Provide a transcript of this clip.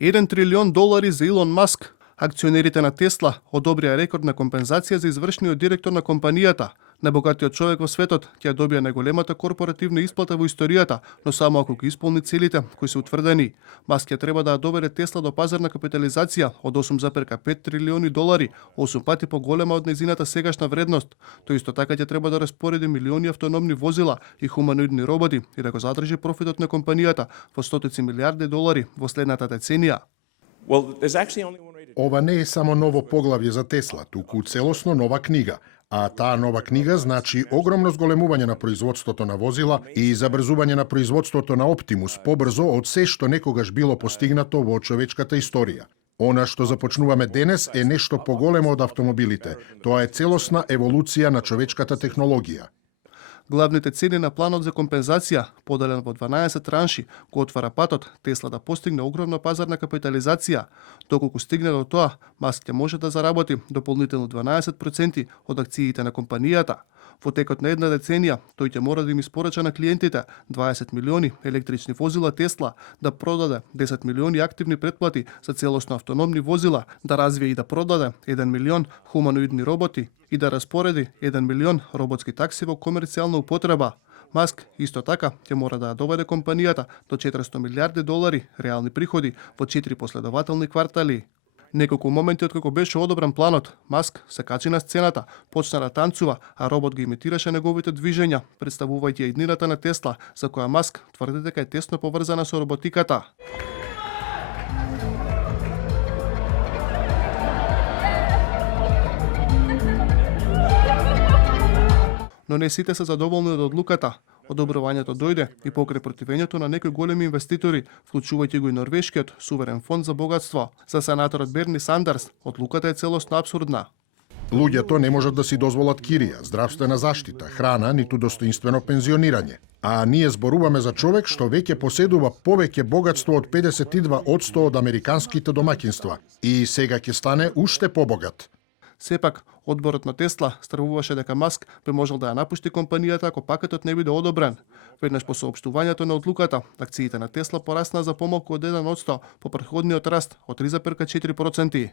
1 трилион долари за Илон Маск. Акционерите на Тесла одобрија рекордна компензација за извршниот директор на компанијата. Најбогатиот човек во светот ќе добија најголемата корпоративна исплата во историјата, но само ако ги исполни целите кои се утврдени. Маск ќе треба да ја доведе Тесла до пазарна капитализација од 8,5 трилиони долари, 8 пати поголема од нејзината сегашна вредност. Тој исто така ќе треба да распореди милиони автономни возила и хуманоидни роботи и да го задржи профитот на компанијата во стотици милиарди долари во следната деценија. Ова не е само ново поглавје за Тесла, туку целосно нова книга. А таа нова книга значи огромно зголемување на производството на возила и забрзување на производството на Оптимус побрзо од се што некогаш било постигнато во човечката историја. Она што започнуваме денес е нешто поголемо од автомобилите. Тоа е целосна еволуција на човечката технологија. Главните цели на планот за компензација, поделен во 12 транши, го отвара патот Тесла да постигне огромна пазарна капитализација. Доколку стигне до тоа, Маск ќе може да заработи дополнително 12% од акциите на компанијата. Во текот на една деценија, тој ќе мора да им испорача на клиентите 20 милиони електрични возила Тесла, да продаде 10 милиони активни претплати за целосно автономни возила, да развие и да продаде 1 милион хуманоидни роботи и да распореди 1 милион роботски такси во комерцијална употреба. Маск исто така ќе мора да ја доведе компанијата до 400 милиарди долари реални приходи во 4 последователни квартали. Неколку моменти откако беше одобрен планот, Маск се качи на сцената, почна да танцува, а робот ги имитираше неговите движења, представувајќи ја иднината на Тесла, за која Маск тврди дека е тесно поврзана со роботиката. Но не сите се задоволни од одлуката. Одобрувањето дојде и покрај противењето на некои големи инвеститори, вклучувајќи го и Норвешкиот суверен фонд за богатство. За сенаторот Берни Сандерс, одлуката е целосно апсурдна. Луѓето не можат да си дозволат кирија, здравствена заштита, храна, ниту достоинствено пензионирање. А ние зборуваме за човек што веќе поседува повеќе богатство од 52% од американските домаќинства и сега ќе стане уште побогат. Сепак, одборот на Тесла стравуваше дека Маск би можел да ја напушти компанијата ако пакетот не биде одобрен. Веднаш по соопштувањето на одлуката, акциите на Тесла пораснаа за помалку од 1% по претходниот раст од 3,4%.